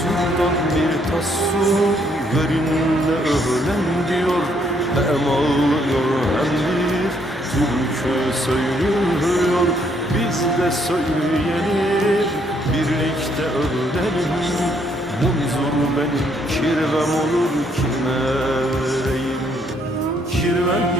Munzur'dan bir tas su verin de ölen diyor. Hem ağlıyor hem bir türkü söylüyor. Biz de söyleyelim, birlikte ölelim. Munzur benim kirvem olur, kime vereyim? Kirvem